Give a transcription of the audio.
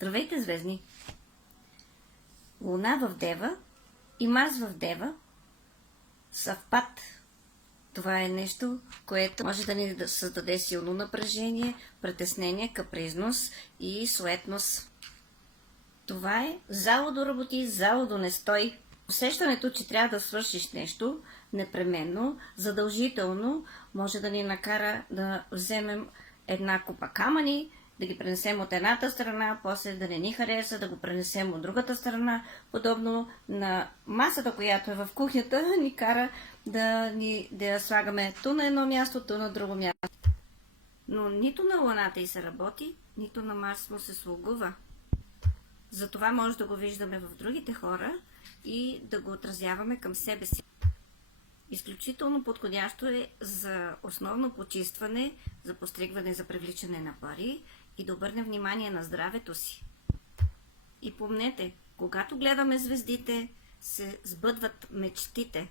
Здравейте, звездни! Луна в Дева и Марс в Дева съвпад. Това е нещо, което може да ни създаде силно напрежение, притеснение, капризност и суетност. Това е зало до работи, зало до не стой. Усещането, че трябва да свършиш нещо непременно, задължително, може да ни накара да вземем една купа камъни, да ги пренесем от едната страна, после да не ни хареса, да го пренесем от другата страна, подобно на масата, която е в кухнята, ни кара да я слагаме ту на едно място, ту на друго място. Но нито на Луната й се работи, нито на Марс му се слугува. Затова може да го виждаме в другите хора и да го отразяваме към себе си. Изключително подходящо е за основно почистване, за постригване, за привличане на пари и да обърнем внимание на здравето си. И помнете, когато гледаме звездите, се сбъдват мечтите.